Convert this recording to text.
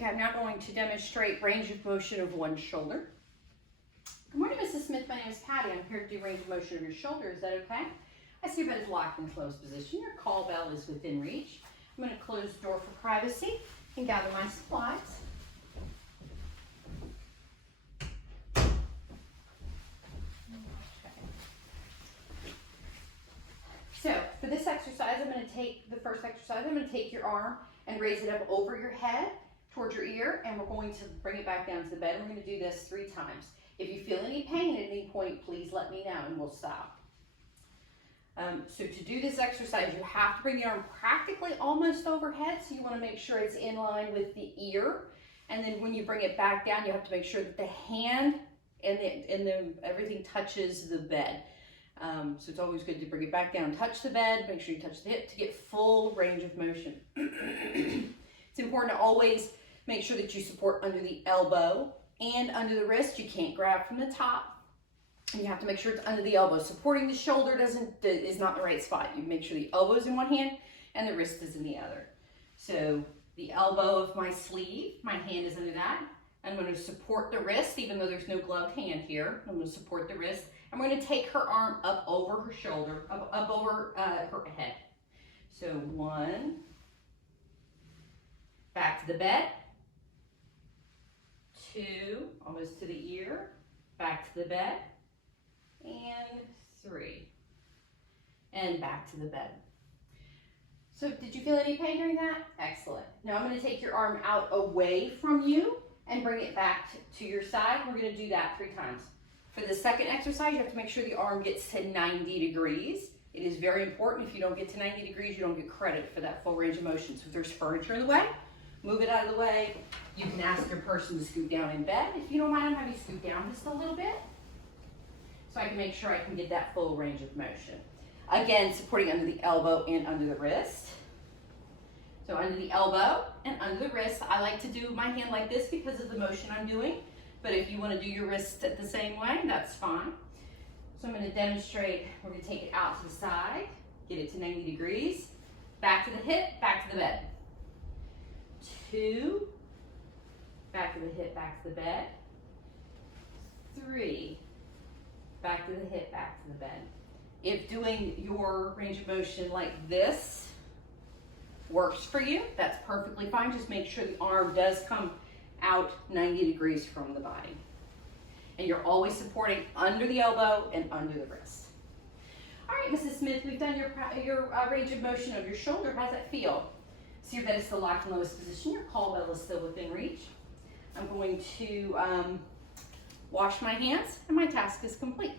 Okay, I'm now going to demonstrate range of motion of one shoulder. Good morning, Mrs. Smith. My name is Patty. I'm here to do range of motion of your shoulder. Is that okay? I see your bed is locked in closed position. Your call bell is within reach. I'm going to close the door for privacy and gather my supplies. So for this exercise, I'm going to take your arm and raise it up over your head towards your ear, and we're going to bring it back down to the bed. We're going to do this 3 times. If you feel any pain at any point, please let me know and we'll stop. So to do this exercise, you have to bring the arm practically almost overhead, so you want to make sure it's in line with the ear. And then when you bring it back down, you have to make sure that the hand and everything touches the bed. So it's always good to bring it back down, touch the bed, make sure you touch the hip to get full range of motion. It's important to always make sure that you support under the elbow and under the wrist. You can't grab from the top. And you have to make sure it's under the elbow. Supporting the shoulder is not the right spot. You make sure the elbow is in one hand and the wrist is in the other. So the elbow of my sleeve, my hand is under that. I'm going to support the wrist, even though there's no gloved hand here. I'm going to support the wrist. I'm going to take her arm up over her shoulder, up over her head. So 1, back to the bed, 2, almost to the ear, back to the bed, and 3, and back to the bed. So did you feel any pain during that? Excellent. Now I'm going to take your arm out away from you and bring it back to your side. We're going to do that 3 times. For the second exercise, you have to make sure the arm gets to 90 degrees. It is very important. If you don't get to 90 degrees, you don't get credit for that full range of motion. So if there's furniture in the way, move it out of the way. You can ask your person to scoot down in bed. If you don't mind, have you scoot down just a little bit, so I can make sure I can get that full range of motion. Again, supporting under the elbow and under the wrist. So under the elbow and under the wrist. I like to do my hand like this because of the motion I'm doing, but if you want to do your wrist the same way, that's fine. So I'm going to demonstrate. We're going to take it out to the side, get it to 90 degrees, back to the hip, back to the bed. 2, back to the hip, back to the bed. 3, back to the hip, back to the bed. If doing your range of motion like this works for you, that's perfectly fine. Just make sure the arm does come out 90 degrees from the body. And you're always supporting under the elbow and under the wrist. All right, Mrs. Smith, we've done your range of motion of your shoulder. How's that feel? See your bed is still locked in lowest position. Your call bell is still within reach. I'm going to wash my hands, and my task is complete.